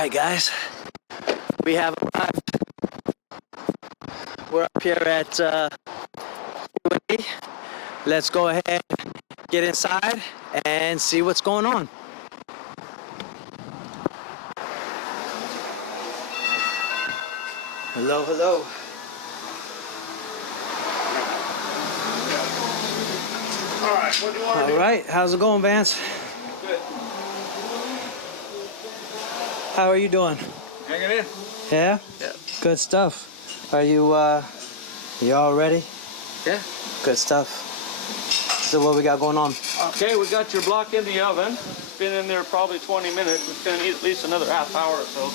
Alright guys, we have arrived. We're up here at Q&E. Let's go ahead, get inside, and see what's going on. Hello, hello. Alright, what do you want to do? Alright, how's it going, Vance? Good. How are you doing? Hanging in. Yeah? Yeah. Good stuff. Are you all ready? Yeah. Good stuff. So what we got going on? Okay, we got your block in the oven. It's been in there probably 20 minutes. It's going to need at least another half hour or so.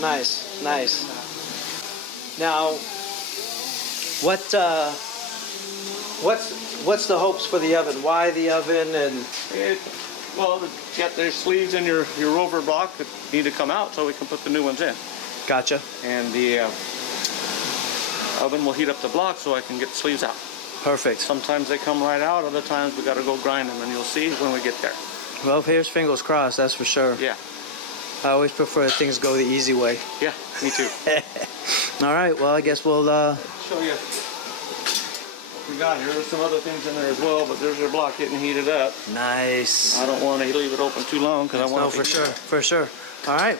Nice, nice. Now, what's the hopes for the oven? Why the oven? And Well, you got the sleeves in your Rover block that need to come out so we can put the new ones in. Gotcha. And the oven will heat up the block so I can get the sleeves out. Perfect. Sometimes they come right out, other times we got to go grind them, and you'll see when we get there. Well, here's fingers crossed, that's for sure. Yeah. I always prefer things go the easy way. Yeah, me too. All right, well, I guess we'll Show you. We got here. There's some other things in there as well, but there's your block getting heated up. Nice. I don't want to leave it open too long because I want to. No, for sure. All right.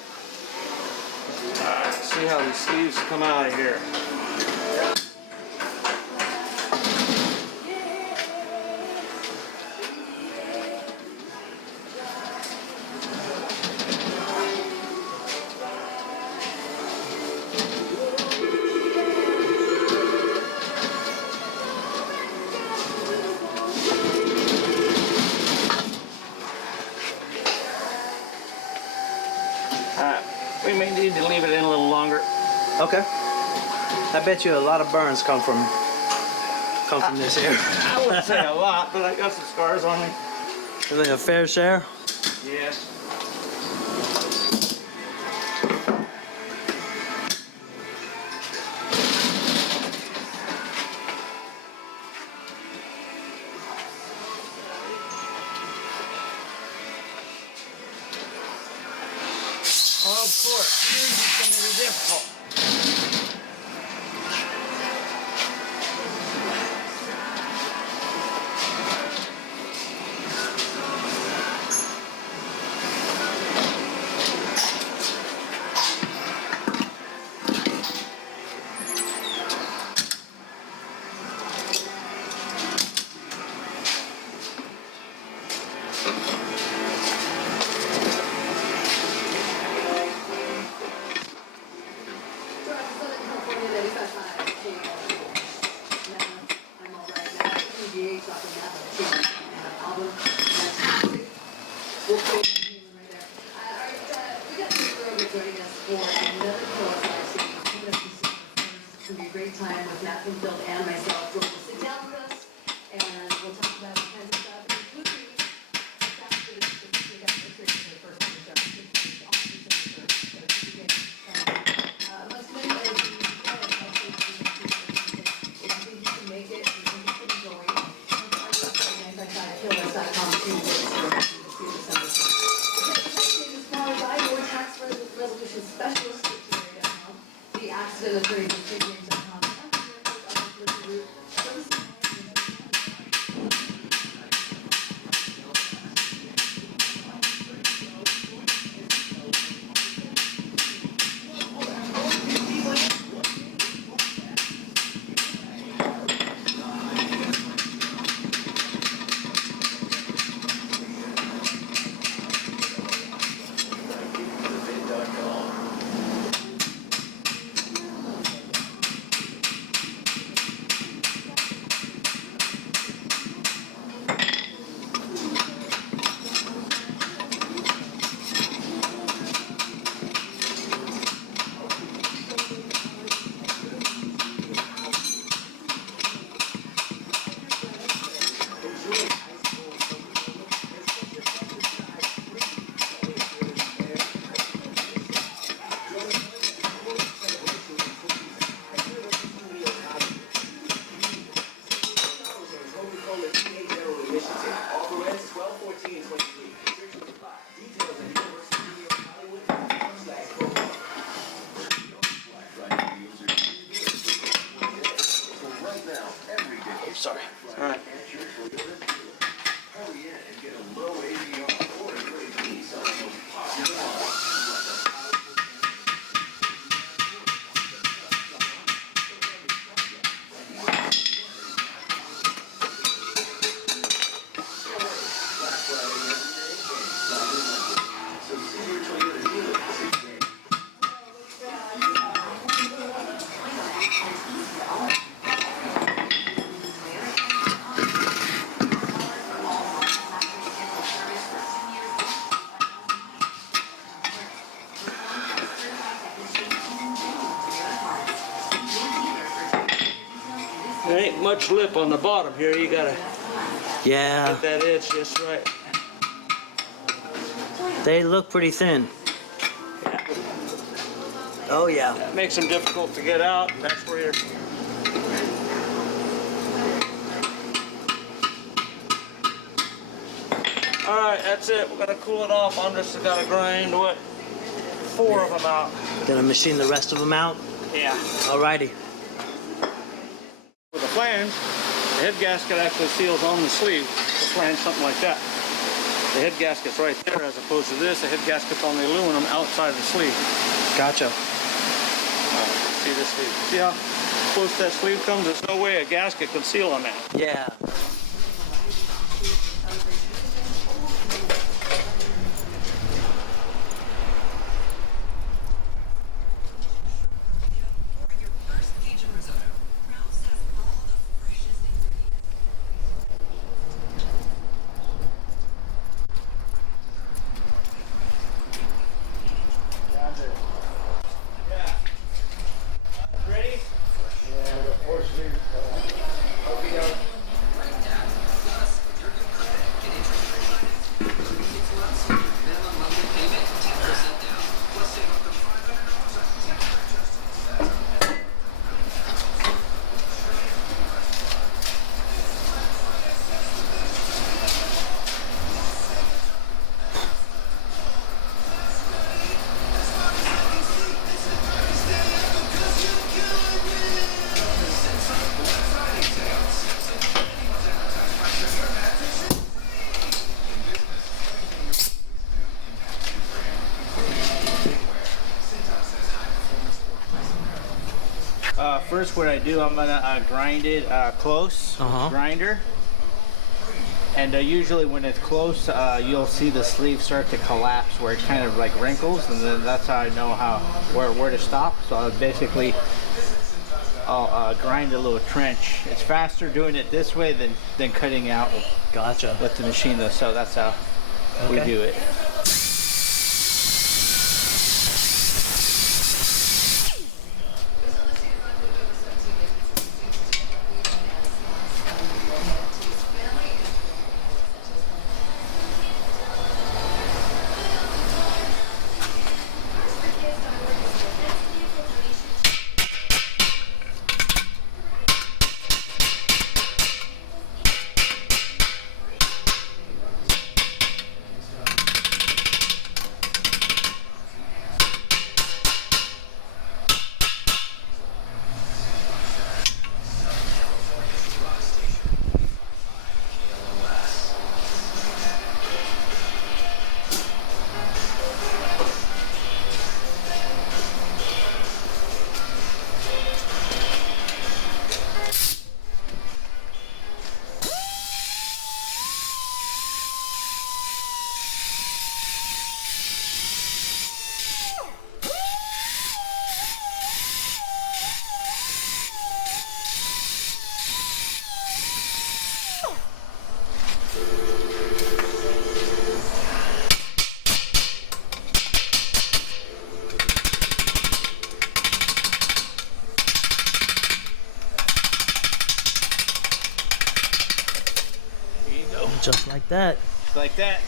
Let's see how these sleeves come out of here. We may need to leave it in a little longer. Okay. I bet you a lot of burns come from this here. I wouldn't say a lot, but I got some scars on me. Is it a fair share? Yeah. Of course, yours is going to be difficult. It's going to be a great time with Matt Finfield and myself. George will sit down with us and we'll talk about all kinds of stuff, including the accident attorney.com. There ain't much lip on the bottom here. You gotta Yeah, get that edge just right. they look pretty thin. Oh yeah. That makes them difficult to get out. That's where you're. All right, that's it. We're gonna cool it off. I'm just gonna grind what 4 of them out. Gonna machine the rest of them out? Yeah. Alrighty. With a flange, the head gasket actually seals on the sleeve. The flange, something like that. The head gasket's right there, as opposed to this. The head gasket's on the aluminum outside the sleeve. Gotcha. See this sleeve? See how close that sleeve comes? There's no way a gasket could seal on that. Yeah. Ready? Yeah, of course we. First, what I do, I'm gonna grind it close, grinder. And usually when it's close, you'll see the sleeve start to collapse where it kind of like wrinkles, and then that's how I know where to stop. So I'll basically grind a little trench. It's faster doing it this way than cutting out Gotcha. with the machine though, so that's how we do it. Just like that. Like that.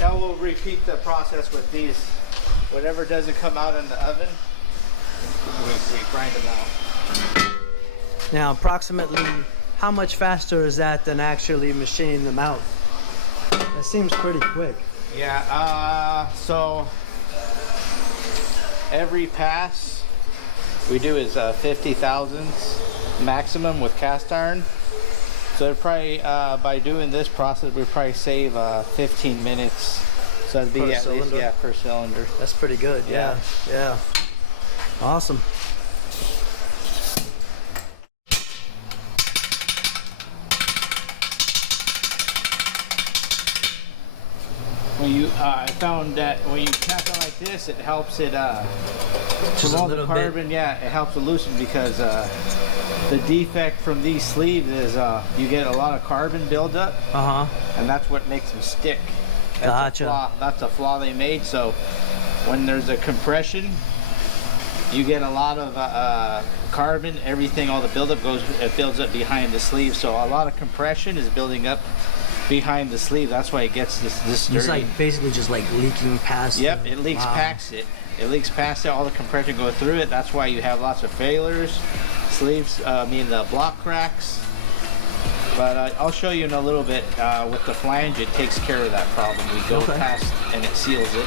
Now we'll repeat the process with these. Whatever doesn't come out in the oven, we grind them out. Now, approximately how much faster is that than actually machining them out? That seems pretty quick. Yeah, so every pass we do is 50 thousandths maximum with cast iron. So probably by doing this process, we probably save 15 minutes. So it'd be Per at cylinder? least per cylinder. That's pretty good. Yeah. Yeah. Awesome. When you, I found that when you tap it like this, it helps it Just from a all the little bit. carbon. Yeah, it helps it loosen because the defect from these sleeves is you get a lot of carbon buildup, and that's what makes them stick. That's Gotcha. A flaw. That's a flaw they made. So when there's a compression, you get a lot of carbon, everything, all the buildup builds up behind the sleeve. So a lot of compression is building up behind the sleeve. That's why it gets this dirty. It's like basically just like leaking past. Yep, it leaks past it. It leaks past it. All the compression goes through it. That's why you have lots of failures, sleeves, the block cracks. But I'll show you in a little bit with the flange. It takes care of that problem. We go past and it seals it.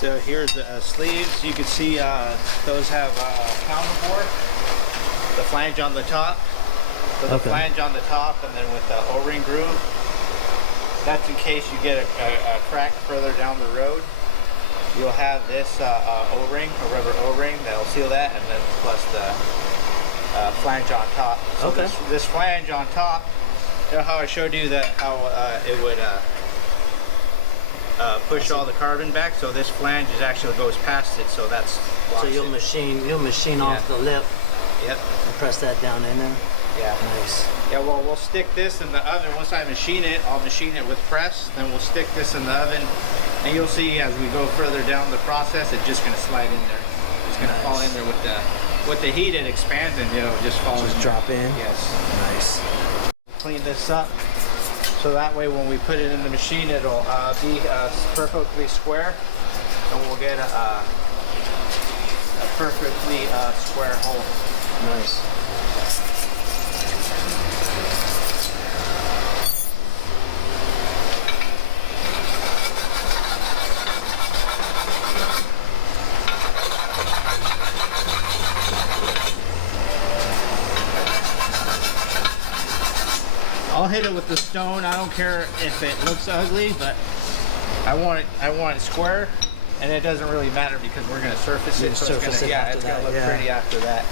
So here's the sleeves. You can see those have counterboard. The flange on the top. So the flange on the top, and then with the O-ring groove. That's in case you get a crack further down the road. You'll have this O-ring, a rubber O-ring that'll seal that, and then plus the flange on top. So this flange on top, you know how I showed you that how it would push all the carbon back, so this flange actually goes past it, so that's so you'll machine off the lip. Yep. And press that down in there. Yeah. Nice. Yeah, well, we'll stick this in the oven. Once I machine it, I'll machine it with press, then we'll stick this in the oven, and you'll see as we go further down the process, it's just going to slide in there. It's going to fall in there with the heat. It expands and it'll just fall. Just drop in. Yes. Nice. Clean this up. So that way when we put it in the machine, it'll be perfectly square, and we'll get a perfectly square hole. Nice. I'll hit it with the stone. I don't care if it looks ugly, but I want it square, and it doesn't really matter because we're gonna surface it. So it's gonna look pretty after that.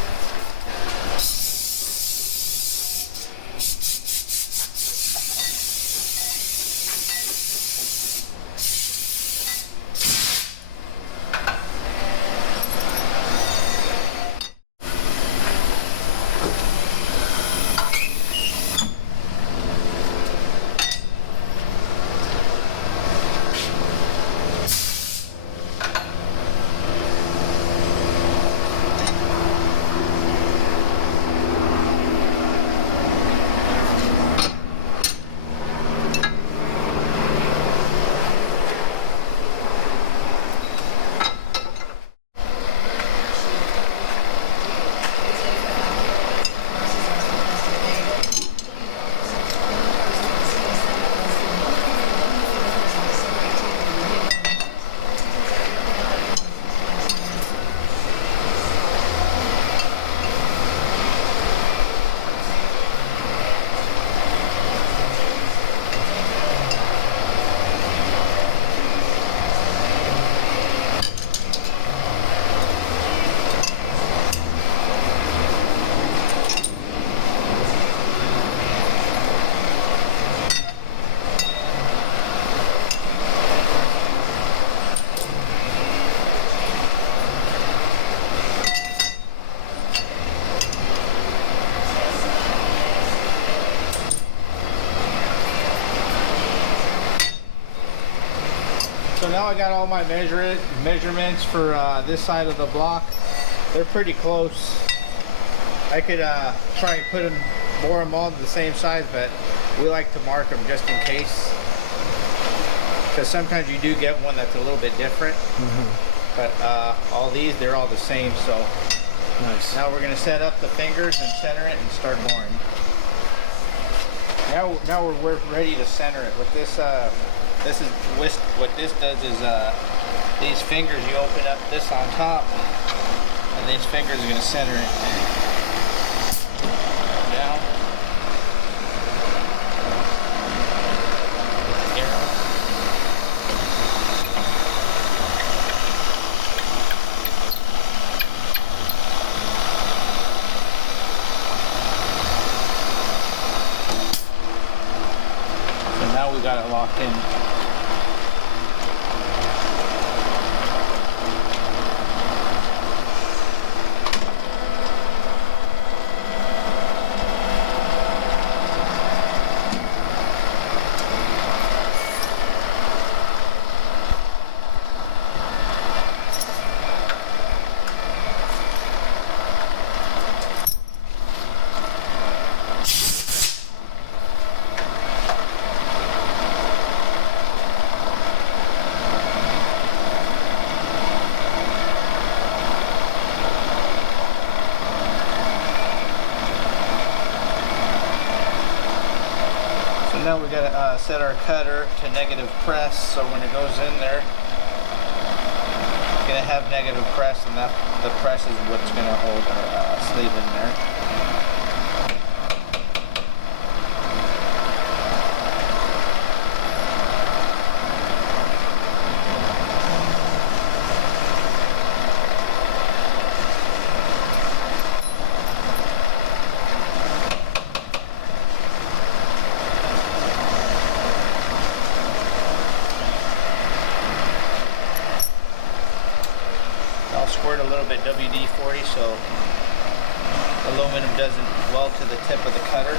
So now I got all my measurements for this side of the block. They're pretty close. I could try and put them, bore them all the same size, but we like to mark them just in case. Because sometimes you do get one that's a little bit different. But all these, they're all the same, so. Nice. Now we're gonna set up the fingers and center it and start boring. Now we're ready to center it. With this, what this does is these fingers, you open up this on top, and these fingers are going to center it. Down. Arrow. So now we got it locked in. Now we got to set our cutter to negative press, so when it goes in there, it's going to have negative press, and that the press is what's going to hold our sleeve in there. I'll squirt a little bit WD-40 so aluminum doesn't weld to the tip of the cutter.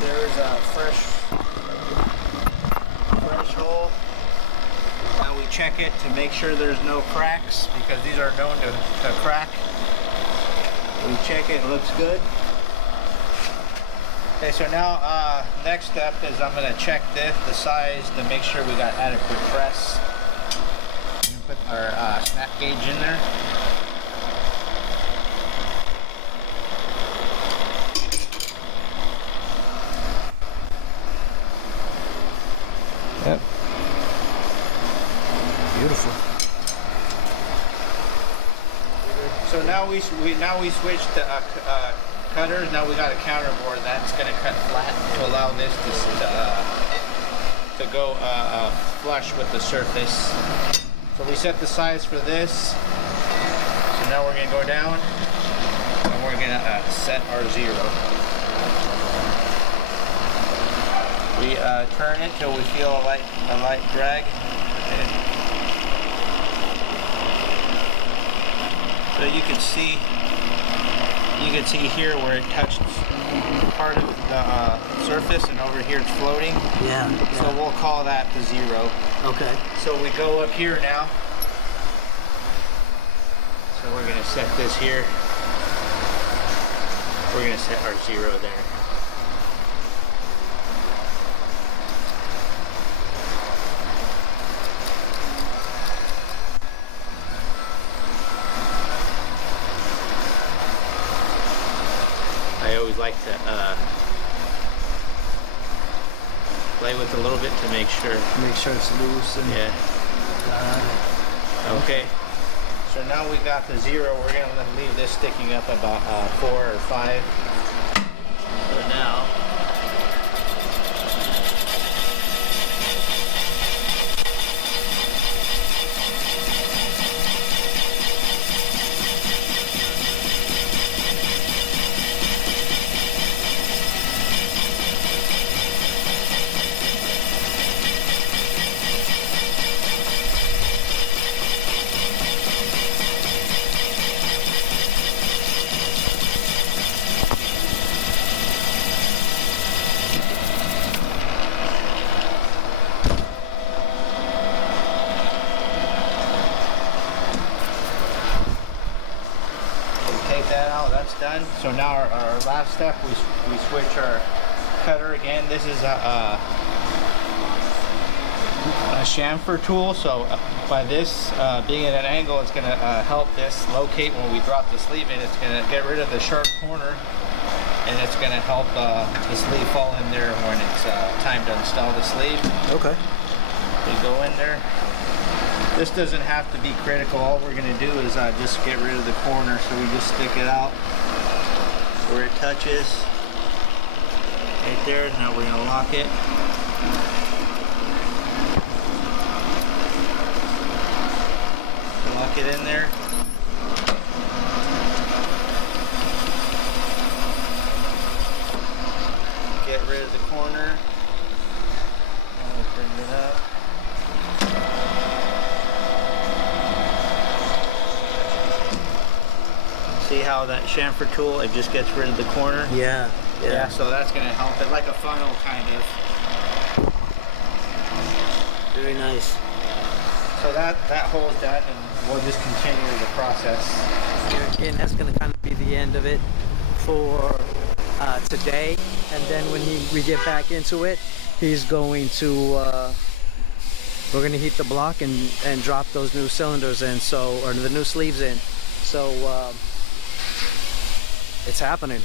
There's a fresh hole. Now we check it to make sure there's no cracks, because these are known to crack. We check it, looks good. Okay, so now next step is I'm going to check the size to make sure we got adequate press. Put our snap gauge in there. Yep. Beautiful. So now we switched to cutters. Now we got a counter board that's going to cut flat to allow this to go flush with the surface. So we set the size for this. So now we're going to go down and we're going to set our 0. We turn it till we feel a light drag. So you can see here where it touched part of the surface, and over here it's floating. Yeah. So we'll call that the 0. Okay. So we go up here now. So we're gonna set this here. We're gonna set our 0 there. I always like to play with a little bit to make sure. Make sure it's loose. And Yeah. Okay. So now we got the 0. We're gonna leave this sticking up about 4 or 5. So now. Take that out, that's done. So now our last step, we switch our cutter again. This is a chamfer tool, so by this being at an angle, it's going to help this locate when we drop the sleeve in. It's going to get rid of the sharp corner, and it's going to help the sleeve fall in there when it's time to install the sleeve. Okay. We go in there. This doesn't have to be critical. All we're going to do is just get rid of the corner, so we just stick it out where it touches. Right there. Now we're going to lock it. Lock it in there. Get rid of the corner. Now we bring it up. See how that chamfer tool, it just gets rid of the corner? Yeah. Yeah, so that's going to help it, like a funnel kind of. Very nice. So that hole's done, and we'll just continue the process. And that's going to kind of be the end of it for today. And then when we get back into it, he's going to we're going to heat the block and drop those new cylinders in, or the new sleeves in. So it's happening.